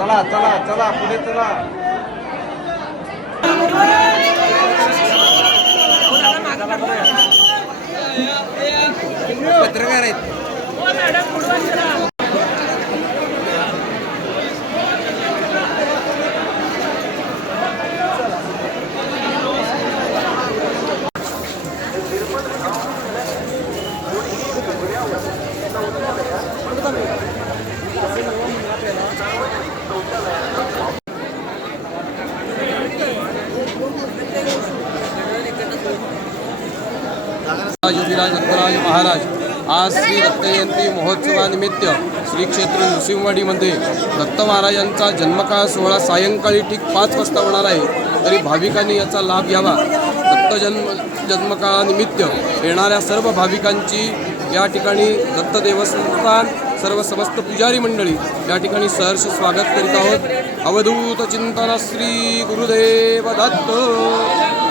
चला चला चला पुढे चला पत्रकार आहेत योगीराज दत्तराज महाराज. आज श्री दत्त जयंती महोत्सवानिमित्त श्री क्षेत्र नृसिंहवाडीमध्ये दत्त महाराजांचा जन्मकाळ सोहळा सायंकाळी ठीक पाच वाजता होणार आहे. तरी भाविकांनी याचा लाभ घ्यावा. दत्त जन्म जन्मकाळानिमित्त येणाऱ्या सर्व भाविकांची या ठिकाणी दत्त देवस्थान सर्व समस्त पुजारी मंडळी या ठिकाणी सहर्ष स्वागत करीत आहोत. अवधूत चिंतन श्री गुरुदेव दत्त.